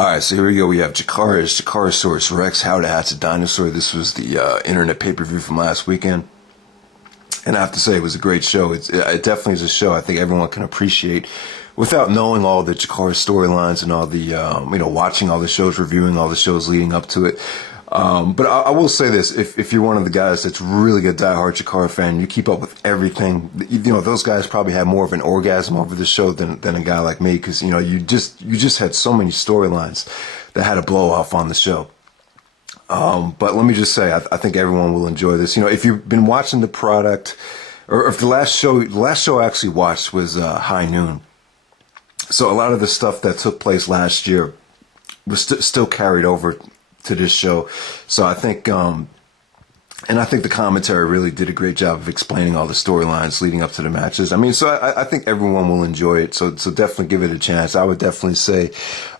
Alright, so here we go. We have Chikarasaurus Rex, How to Hatch a Dinosaur. This was the internet pay-per-view from last weekend. And I have to say, it was a great show. It definitely is a show I think everyone can appreciate without knowing all the Chikara storylines and all the, watching all the shows, reviewing all the shows leading up to it. But I will say this, if you're one of the guys that's really a diehard Chikara fan, you keep up with everything, those guys probably had more of an orgasm over the show than a guy like me, because, you just had so many storylines that had a blow off on the show. But let me just say, I think everyone will enjoy this. If you've been watching the product, or if the last show I actually watched was High Noon. So a lot of the stuff that took place last year was still carried over to this show. So I think, and I think the commentary really did a great job of explaining all the storylines leading up to the matches. I mean, so I think everyone will enjoy it. So definitely give it a chance. I would definitely say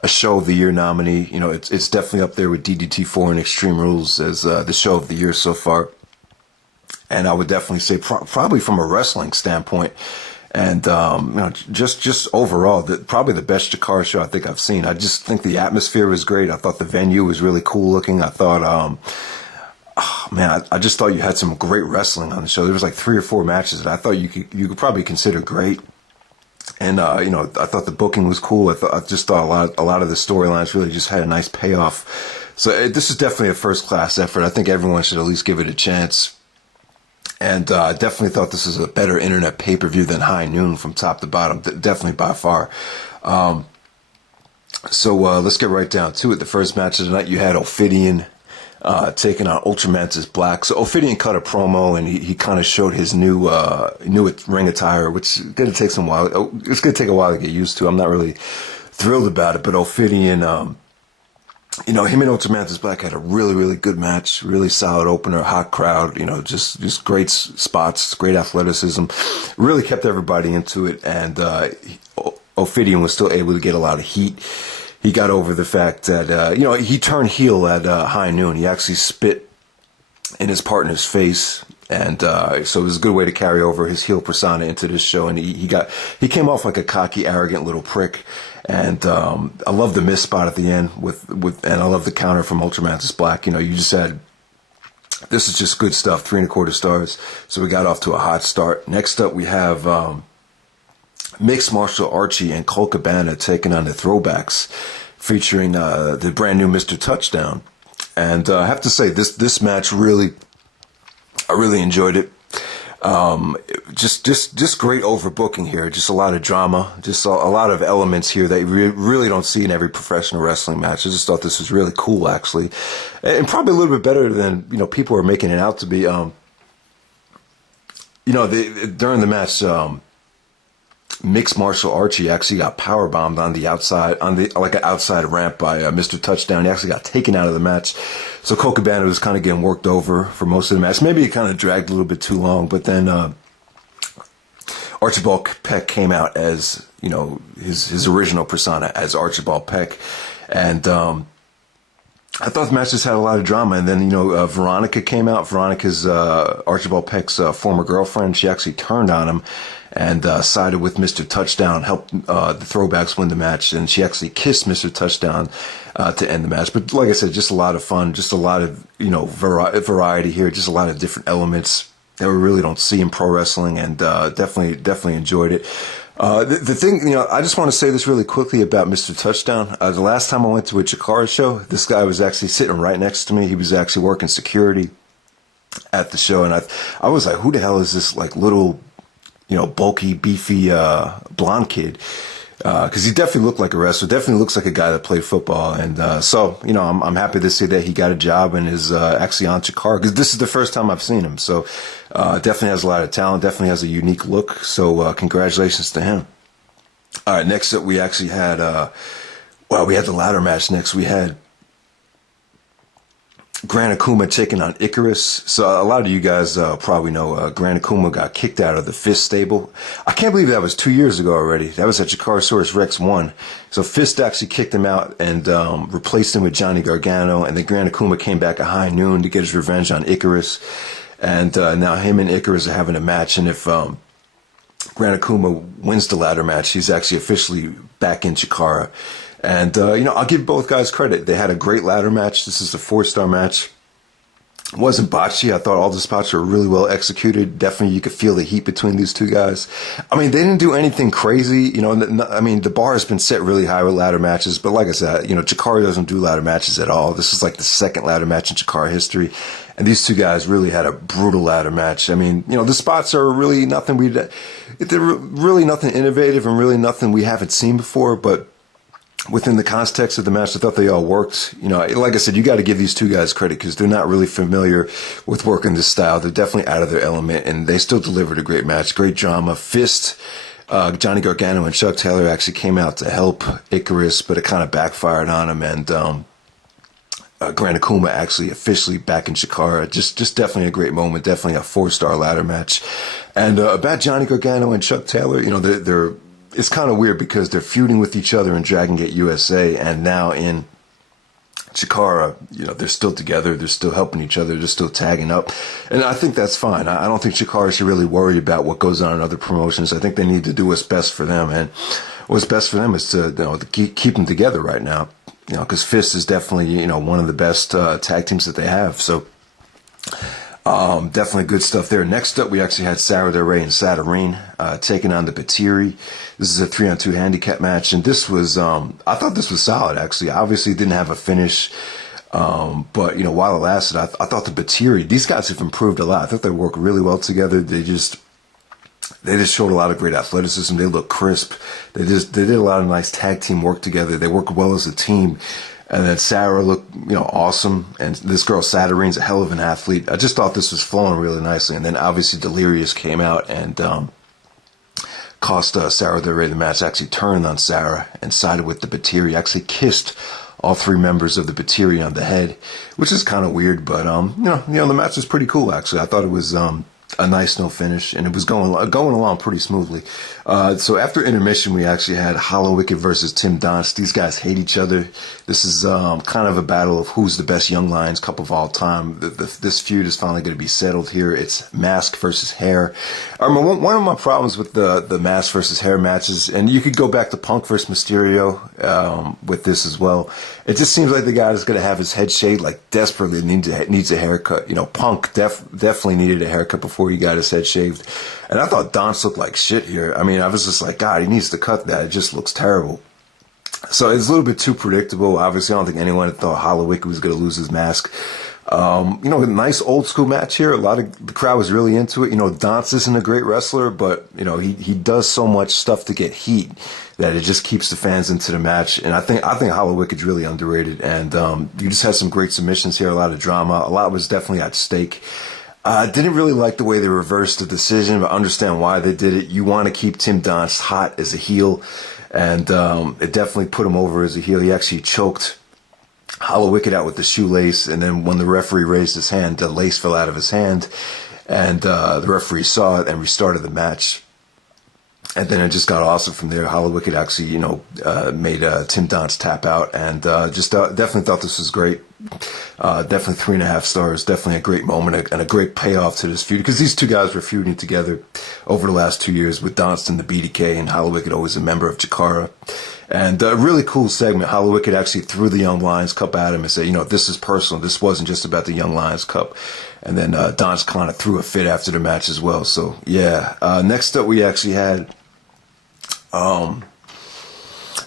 a show of the year nominee. It's definitely up there with DDT4 and Extreme Rules as the show of the year so far. And I would definitely say probably from a wrestling standpoint, and just overall, probably the best Chikara show I think I've seen. I just think the atmosphere was great. I thought the venue was really cool looking. I thought, I just thought you had some great wrestling on the show. There was like 3 or 4 matches that I thought you could probably consider great. And I thought the booking was cool. I just thought a lot of the storylines really just had a nice payoff. So this is definitely a first class effort. I think everyone should at least give it a chance. And I definitely thought this was a better internet pay-per-view than High Noon from top to bottom, definitely by far. So let's get right down to it. The first match of the night, you had Ophidian taking on UltraMantis Black. So Ophidian cut a promo, and he kind of showed his new ring attire, which is going to take some while. It's going to take a while to get used to. I'm not really thrilled about it, but Ophidian, him and UltraMantis Black had a really, really good match, really solid opener, hot crowd, just great spots, great athleticism, really kept everybody into it, and Ophidian was still able to get a lot of heat. He got over the fact that, he turned heel at High Noon. He actually spit in his partner's face, and so it was a good way to carry over his heel persona into this show, and he came off like a cocky, arrogant little prick. And I love the miss spot at the end and I love the counter from UltraMantis Black. You just said, this is just good stuff, 3¼ stars. So we got off to a hot start. Next up, we have Mixed Martial Archie and Colt Cabana taking on the Throwbacks, featuring the brand new Mr. Touchdown. And I have to say, this match I really enjoyed it. Just great overbooking here. Just a lot of drama. Just a lot of elements here that you really don't see in every professional wrestling match. I just thought this was really cool, actually, and probably a little bit better than people are making it out to be. During the match, Mixed Martial Archie actually got power bombed on the outside, like an outside ramp by Mr. Touchdown. He actually got taken out of the match. So Colt Cabana was kind of getting worked over for most of the match. Maybe it kind of dragged a little bit too long, but then Archibald Peck came out as his original persona as Archibald Peck, and I thought the match just had a lot of drama. And then Veronica came out. Veronica's Archibald Peck's former girlfriend. She actually turned on him and sided with Mr. Touchdown, helped the Throwbacks win the match, and she actually kissed Mr. Touchdown to end the match. But like I said, just a lot of fun, just a lot of variety here, just a lot of different elements that we really don't see in pro wrestling, and definitely enjoyed it. The thing, I just want to say this really quickly about Mr. Touchdown. The last time I went to a Chikara show, this guy was actually sitting right next to me. He was actually working security at the show, and I was like, who the hell is this little bulky, beefy, blonde kid? Because he definitely looked like a wrestler, definitely looks like a guy that played football. And so I'm happy to see that he got a job and is actually on Chikara, because this is the first time I've seen him. So definitely has a lot of talent, definitely has a unique look. So congratulations to him. All right, next up we actually had, we had the ladder match next. We had Grand Akuma taking on Icarus. So a lot of you guys probably know Grand Akuma got kicked out of the F.I.S.T stable. I can't believe that was 2 years ago already. That was at Chikarasaurus Rex 1. So F.I.S.T actually kicked him out and replaced him with Johnny Gargano. And then Grand Akuma came back at High Noon to get his revenge on Icarus. And now him and Icarus are having a match. And if Grand Akuma wins the ladder match, he's actually officially back in Chikara. And, I'll give both guys credit. They had a great ladder match. This is a 4-star match. It wasn't botchy. I thought all the spots were really well executed. Definitely, you could feel the heat between these two guys. I mean, they didn't do anything crazy. The bar has been set really high with ladder matches. But like I said, Chikara doesn't do ladder matches at all. This is like the second ladder match in Chikara history. And these two guys really had a brutal ladder match. I mean, the spots are really nothing they're really nothing innovative and really nothing we haven't seen before. But within the context of the match, I thought they all worked. Like I said, you got to give these two guys credit because they're not really familiar with working this style. They're definitely out of their element, and they still delivered a great match. Great drama. F.I.S.T, Johnny Gargano and Chuck Taylor actually came out to help Icarus, but it kind of backfired on him. And Grand Akuma actually officially back in Chikara. Just definitely a great moment. Definitely a 4-star ladder match. And about Johnny Gargano and Chuck Taylor, they're it's kind of weird because they're feuding with each other in Dragon Gate USA, and now in Chikara, they're still together, they're still helping each other, they're still tagging up, and I think that's fine. I don't think Chikara should really worry about what goes on in other promotions. I think they need to do what's best for them, and what's best for them is to keep them together right now, because F.I.S.T is definitely one of the best tag teams that they have. So definitely good stuff there. Next up, we actually had Sara and Saturyne taking on the Batiri. This is a 3-on-2 handicap match, and this was I thought this was solid actually. Obviously, it didn't have a finish, but while it lasted, I thought the Batiri, these guys have improved a lot. I thought they work really well together. They just showed a lot of great athleticism. They look crisp. They did a lot of nice tag team work together. They work well as a team. And then Sara looked, awesome. And this girl, Saturyne's a hell of an athlete. I just thought this was flowing really nicely. And then obviously Delirious came out and cost Sara the match. Actually turned on Sara and sided with the Batiri. Actually kissed all 3 members of the Batiri on the head, which is kind of weird. But the match was pretty cool. Actually, I thought it was a nice no finish, and it was going along pretty smoothly. So after intermission, we actually had Hallowicked versus Tim Donst. These guys hate each other. This is kind of a battle of who's the best Young Lions cup of all time. This feud is finally going to be settled here. It's mask versus hair. One of my problems with the mask versus hair matches, and you could go back to Punk versus Mysterio with this as well. It just seems like the guy is going to have his head shaved, like desperately needs a haircut. Punk definitely needed a haircut before he got his head shaved. And I thought Donst looked like shit here. I mean, I was just like, God, he needs to cut that. It just looks terrible. So it's a little bit too predictable. Obviously, I don't think anyone thought Hallowicked was going to lose his mask. A nice old school match here. A lot of the crowd was really into it. Donst isn't a great wrestler, but, he does so much stuff to get heat that it just keeps the fans into the match. And I think Hallowicked is really underrated. And you just had some great submissions here, a lot of drama. A lot was definitely at stake. I didn't really like the way they reversed the decision, but I understand why they did it. You want to keep Tim Donst hot as a heel, and it definitely put him over as a heel. He actually choked Hallowicked out with the shoelace, and then when the referee raised his hand, the lace fell out of his hand, and the referee saw it and restarted the match. And then it just got awesome from there. Hallowicked actually, made Tim Donst tap out, and definitely thought this was great. Definitely 3.5 stars. Definitely a great moment and a great payoff to this feud, because these two guys were feuding together over the last 2 years with Donst and the BDK, and Hallowicked always a member of Chikara. And a really cool segment. Hallowicked actually threw the Young Lions Cup at him and said, this is personal. This wasn't just about the Young Lions Cup. And then Donst kind of threw a fit after the match as well. So, yeah. Next up, we actually had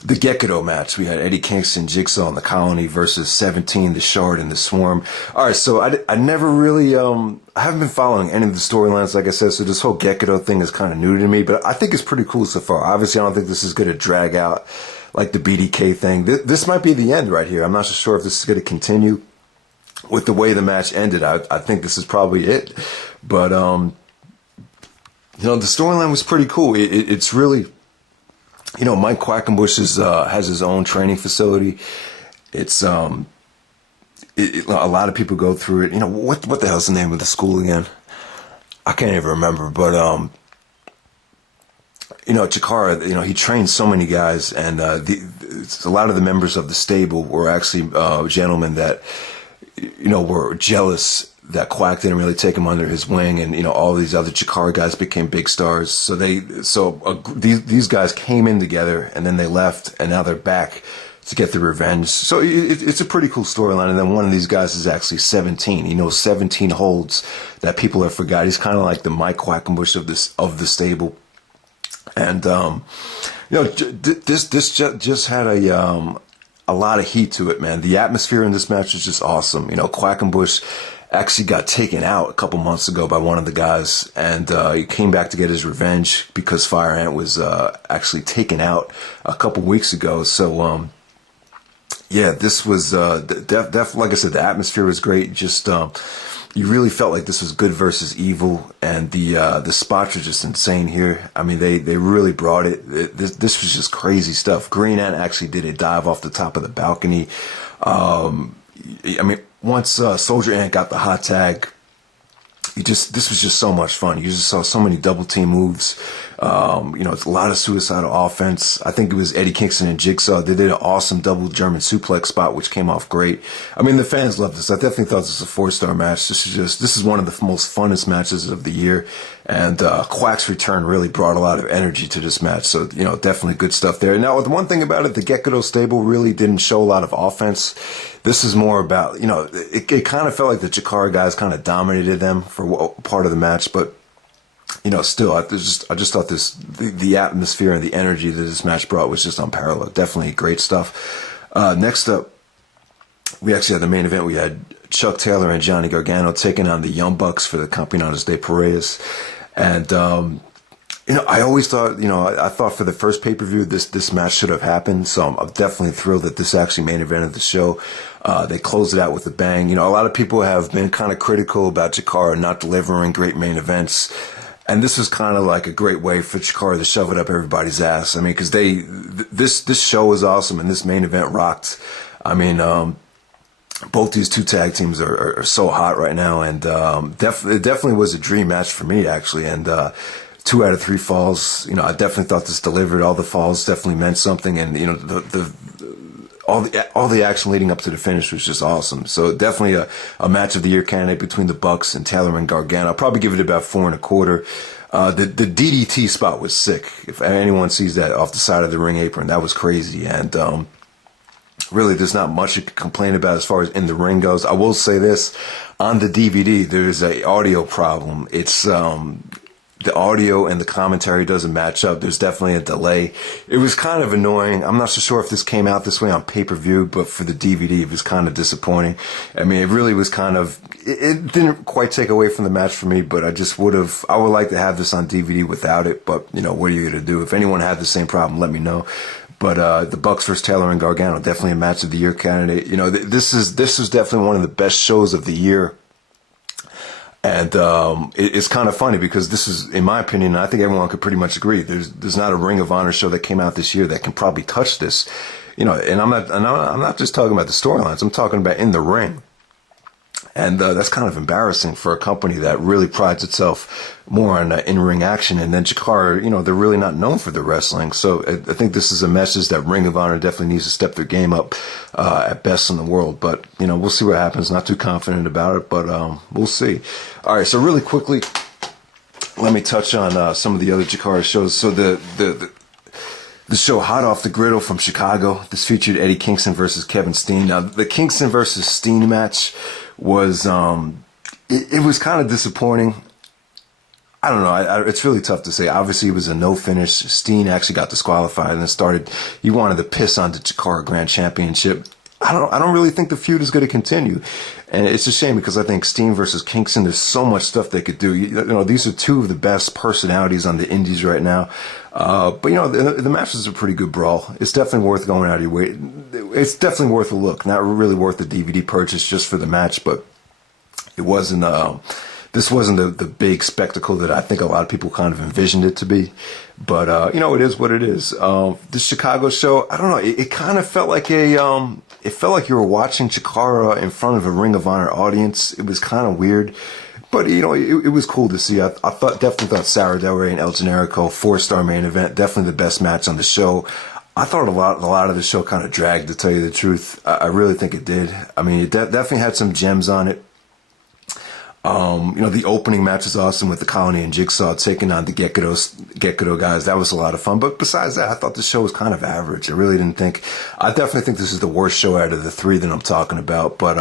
the Gekko match. We had Eddie Kingston, Jigsaw, and the Colony versus 17, the Shard, and the Swarm. All right, so I never really, I haven't been following any of the storylines, like I said, so this whole Gekko thing is kind of new to me, but I think it's pretty cool so far. Obviously, I don't think this is going to drag out like the BDK thing. This might be the end right here. I'm not so sure if this is going to continue with the way the match ended. I think this is probably it. But, the storyline was pretty cool. It's really... Mike Quackenbush has his own training facility. It's a lot of people go through it. What the hell's the name of the school again? I can't even remember. But Chikara, he trained so many guys, and a lot of the members of the stable were actually gentlemen that were jealous that Quack didn't really take him under his wing, and all these other Chikara guys became big stars. So these guys came in together, and then they left, and now they're back to get the revenge. So it's a pretty cool storyline. And then one of these guys is actually 17. 17 holds that people have forgot. He's kind of like the Mike Quackenbush of the stable. And this just had a lot of heat to it, man. The atmosphere in this match was just awesome. Quackenbush actually got taken out a couple months ago by one of the guys, and he came back to get his revenge because deviANT was actually taken out a couple weeks ago. So yeah, this was like I said, the atmosphere was great. Just you really felt like this was good versus evil, and the spots were just insane here. I mean, they really brought it. This was just crazy stuff. GreenANT actually did a dive off the top of the balcony. I mean, once SoldierANT got the hot tag, this was just so much fun. You just saw so many double team moves. It's a lot of suicidal offense. I think it was Eddie Kingston and Jigsaw. They did an awesome double German suplex spot, which came off great. I mean, the fans loved this. I definitely thought this was a 4-star match. This is one of the most funnest matches of the year. And Quack's return really brought a lot of energy to this match. So, definitely good stuff there. Now, the one thing about it, the Gekko stable really didn't show a lot of offense. This is more about, it kind of felt like the Chikara guys kind of dominated them for part of the match, but still, I just thought the atmosphere and the energy that this match brought was just unparalleled. Definitely great stuff. Next up, we actually had the main event. We had Chuck Taylor and Johnny Gargano taking on the Young Bucks for the Campeonatos de Parejas. And, I always thought, I thought for the first pay-per-view, this match should have happened. So I'm definitely thrilled that this actually main evented the show. They closed it out with a bang. A lot of people have been kind of critical about Chikara not delivering great main events. And this was kind of like a great way for Chikara to shove it up everybody's ass. I mean, because this show was awesome and this main event rocked. I mean, both these two tag teams are so hot right now, and it definitely was a dream match for me, actually. And 2 out of 3 falls, I definitely thought this delivered. All the falls definitely meant something, and all the action leading up to the finish was just awesome. So definitely a match of the year candidate between the Bucks and Taylor and Gargano. I'll probably give it about 4 1/4. The DDT spot was sick. If anyone sees that off the side of the ring apron, that was crazy. And really, there's not much you can complain about as far as in the ring goes. I will say this: on the DVD, there's a audio problem. It's the audio and the commentary doesn't match up. There's definitely a delay. It was kind of annoying. I'm not so sure if this came out this way on pay-per-view, but for the DVD, it was kind of disappointing. I mean, it really was kind of, it didn't quite take away from the match for me, but I would like to have this on DVD without it, but, what are you going to do? If anyone had the same problem, let me know. But the Bucks versus Taylor and Gargano, definitely a match of the year candidate. This was definitely one of the best shows of the year. And it's kind of funny because this is, in my opinion, and I think everyone could pretty much agree, there's not a Ring of Honor show that came out this year that can probably touch this. And I'm not just talking about the storylines. I'm talking about in the ring. And that's kind of embarrassing for a company that really prides itself more on in-ring action. And then Chikara, they're really not known for the wrestling. So I think this is a message that Ring of Honor definitely needs to step their game up at best in the world. But, we'll see what happens. Not too confident about it, but we'll see. All right, so really quickly, let me touch on some of the other Chikara shows. So the show Hot Off the Griddle from Chicago, this featured Eddie Kingston versus Kevin Steen. Now, the Kingston versus Steen match was it was kind of disappointing. I don't know. It's really tough to say. Obviously, it was a no finish. Steen actually got disqualified and he wanted to piss on the Chikara Grand Championship. I don't really think the feud is going to continue. And it's a shame because I think Steen versus Kingston, there's so much stuff they could do. These are two of the best personalities on the indies right now. But the match is a pretty good brawl. It's definitely worth going out of your way. It's definitely worth a look. Not really worth the DVD purchase just for the match, but it wasn't, this wasn't the big spectacle that I think a lot of people kind of envisioned it to be. But, it is what it is. This Chicago show, I don't know, it kind of felt like it felt like you were watching Chikara in front of a Ring of Honor audience. It was kind of weird. But, it was cool to see. I definitely thought Sara and El Generico, 4-star main event, definitely the best match on the show. I thought a lot of the show kind of dragged, to tell you the truth. I really think it did. I mean, it definitely had some gems on it. The opening match is awesome with the Colony and Jigsaw taking on the Gekko guys. That was a lot of fun. But besides that, I thought the show was kind of average. I definitely think this is the worst show out of the three that I'm talking about. But,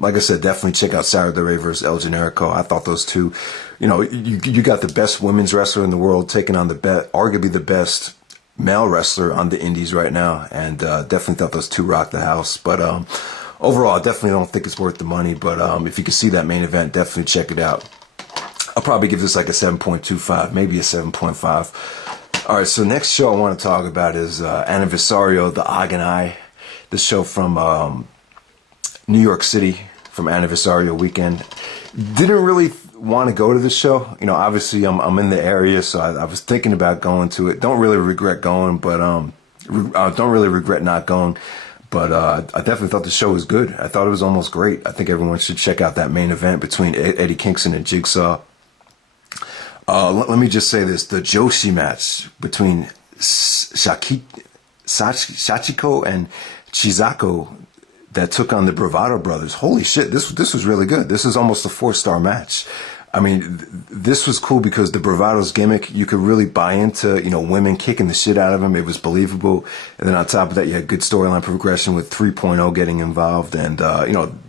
like I said, definitely check out Sara versus El Generico. I thought those two, you got the best women's wrestler in the world taking on arguably the best male wrestler on the indies right now. And, definitely thought those two rocked the house. But, overall, I definitely don't think it's worth the money, but if you can see that main event, definitely check it out. I'll probably give this like a 7.25, maybe a 7.5. All right, so next show I want to talk about is Anniversario, the Agonai, the show from New York City from Anniversario weekend. Didn't really want to go to the show. Obviously I'm in the area, so I was thinking about going to it. Don't really regret going, but don't really regret not going. But I definitely thought the show was good. I thought it was almost great. I think everyone should check out that main event between Eddie Kingston and Jigsaw. Let me just say this. The Joshi match between Sachiko and Chizako that took on the Bravado brothers. Holy shit, this was really good. This is almost a 4-star match. I mean, this was cool because the Bravado's gimmick, you could really buy into, women kicking the shit out of him. It was believable. And then on top of that, you had good storyline progression with 3.0 getting involved. And,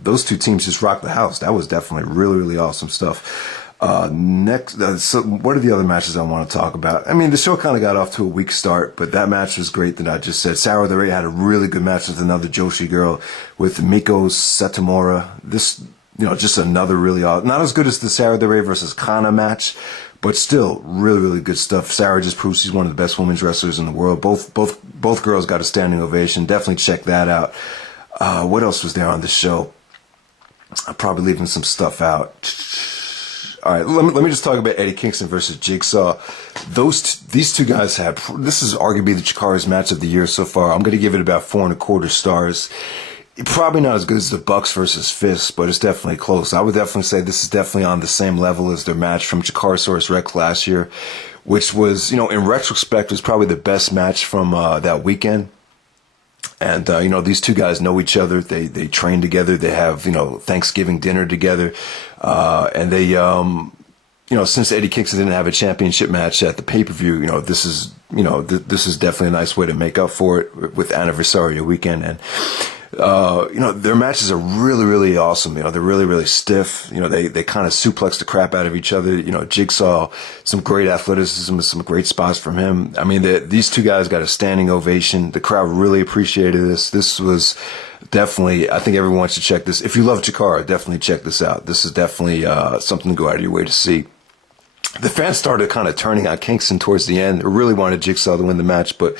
those two teams just rocked the house. That was definitely really, really awesome stuff. So what are the other matches I want to talk about? I mean, the show kind of got off to a weak start, but that match was great that I just said. Sara had a really good match with another Joshi girl with Miko Satomura. Just another really awesome, not as good as the Sara versus Kana match, but still really, really good stuff. Sara just proves she's one of the best women's wrestlers in the world. Both girls got a standing ovation. Definitely check that out. What else was there on the show? I'm probably leaving some stuff out. All right, let me just talk about Eddie Kingston versus Jigsaw. These two guys this is arguably the Chikara's match of the year so far. I'm going to give it about 4.25 stars. Probably not as good as the Bucks versus F.I.S.T, but it's definitely close. I would definitely say this is definitely on the same level as their match from Chikarasaurus Rex last year, which was, in retrospect, was probably the best match from that weekend. And, these two guys know each other. They train together. They have, Thanksgiving dinner together. And they, since Eddie Kingston didn't have a championship match at the pay-per-view, this is definitely a nice way to make up for it with Anniversario weekend. And, their matches are really, really awesome. They're really, really stiff. They kind of suplex the crap out of each other. Jigsaw, some great athleticism, some great spots from him. I mean, these two guys got a standing ovation. The crowd really appreciated this. This was definitely, I think everyone should check this. If you love Chikara, definitely check this out. This is definitely, something to go out of your way to see. The fans started kind of turning on Kingston towards the end. They really wanted Jigsaw to win the match, but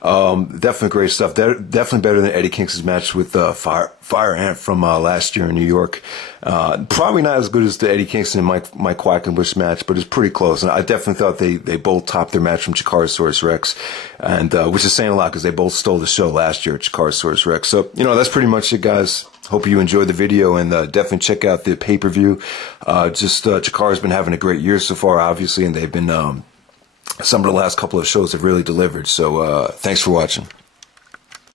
definitely great stuff. Definitely better than Eddie Kingston's match with deviANT from last year in New York. Probably not as good as the Eddie Kingston and Mike Quackenbush match, but it's pretty close. And I definitely thought they both topped their match from Chikarasaurus Rex, and which is saying a lot because they both stole the show last year at Chikarasaurus Rex. So that's pretty much it, guys. Hope you enjoyed the video, and definitely check out the pay-per-view. Chikara's been having a great year so far, obviously, and they've been some of the last couple of shows have really delivered. So thanks for watching.